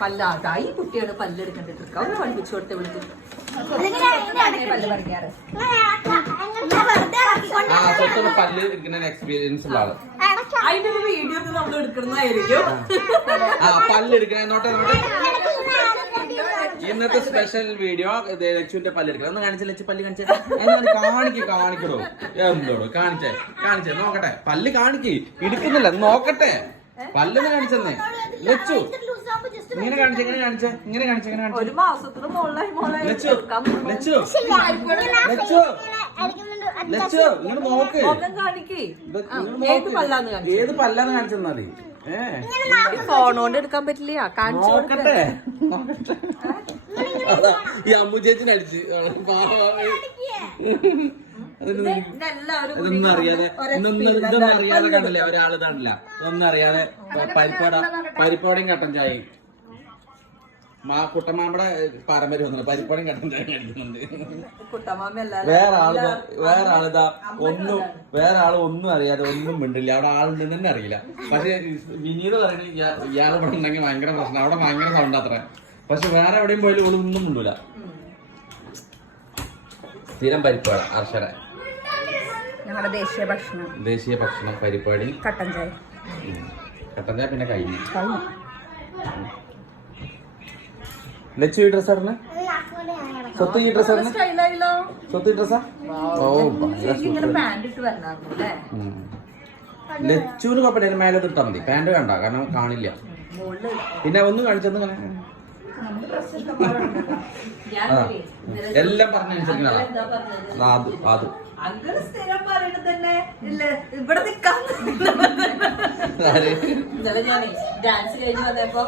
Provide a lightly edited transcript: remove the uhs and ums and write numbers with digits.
പല്ലാതായി കുട്ടിയാണ് പല്ലെടുക്കേണ്ട ട്രിക്ക് അവരെ പഠിപ്പിച്ചു കൊടുത്ത് വിളിച്ചു പല്ല് പറിക്കാറ്. എക്സ്പീരിയൻസ് ഉള്ള ആള് അതിന്റെ ഒരു വീഡിയോ നമ്മൾ എടുക്കുന്നതായിരിക്കും. പല്ലെടുക്കണോട്ടെ ഇന്നത്തെ സ്പെഷ്യൽ വീഡിയോ ലച്ചുവിന്റെ പല്ലെടുക്കണം. ഒന്ന് കാണിച്ച ലച്ചു പല്ല് കാണിച്ചേ കാണിക്കണോ എന്തോടോ കാണിച്ചേ നോക്കട്ടെ പല്ല് കാണിക്ക് ഇടുക്കുന്നില്ല നോക്കട്ടെ പല്ലെന്ന് കാണിച്ചെന്നേ ലച്ചു ഇങ്ങനെ കാണിച്ചേ ഒരു മാസത്തിന് ലച്ചു ഇങ്ങനെ നോക്ക് ഏത് പല്ലാന്ന് കാണിച്ചെന്നാ മതി. ഫോണോണ്ട് എടുക്കാൻ പറ്റില്ല നോക്കട്ടെ ഈ അമ്മു ചേച്ചിനെ അടിച്ച് ഇതൊന്നും അറിയാതെ കണ്ടില്ല ഒരാള് കാണില്ല ഇതൊന്നും അറിയാതെ പരിപ്പോടയും കട്ടൻ ചായയും കുട്ടമാമ്മയുടെ പാരമ്പര്യം ഒന്നും പരിപ്പാടിയും കട്ടൻ ചായ അടിക്കുന്നുണ്ട്. വേറെ ആള് ഒന്നും അറിയാതെ ഒന്നും മിണ്ടില്ല. അവിടെ ആളുണ്ടെന്ന് തന്നെ അറിയില്ല. പക്ഷെ വിനീത് പറയുന്നത് ഇയാൾ ഇവിടെ ഉണ്ടെങ്കിൽ ഭയങ്കര പ്രശ്നം, അവിടെ ഭയങ്കര സൗണ്ട് അത്ര. പക്ഷെ വേറെ എവിടെയും പോയാലും ഇവിടെ ഒന്നും മിണ്ടൂല. സ്ഥിരം പരിപ്പാട അർഷര ഞങ്ങളുടെ ദേശീയ ഭക്ഷണം പരിപ്പാടി കട്ടൻ ചായ പിന്നെ കഴിഞ്ഞു. ലച്ചു ഈ ഡ്രസ് അറിഞ്ഞ സ്വത്ത് ഈ ഡ്രസ് അറിഞ്ഞ സ്വത്ത് ഈ ഡ്രസ്സാ. ഓ ലച്ചുവിന് കുഴപ്പമില്ല മേലെ ഇട്ടാ മതി. പാന്റ് വേണ്ട കാരണം കാണില്ല. പിന്നെ ഒന്ന് കാണിച്ചൊന്ന് എല്ലാം പറഞ്ഞനുസരിക്കണം. അത് അങ്ങനെ സ്ഥിരം പറയണത് തന്നെ ഇവിടെ നിൽക്കാം. ഞാൻ ഡാൻസ് കഴിഞ്ഞ് വന്നപ്പോ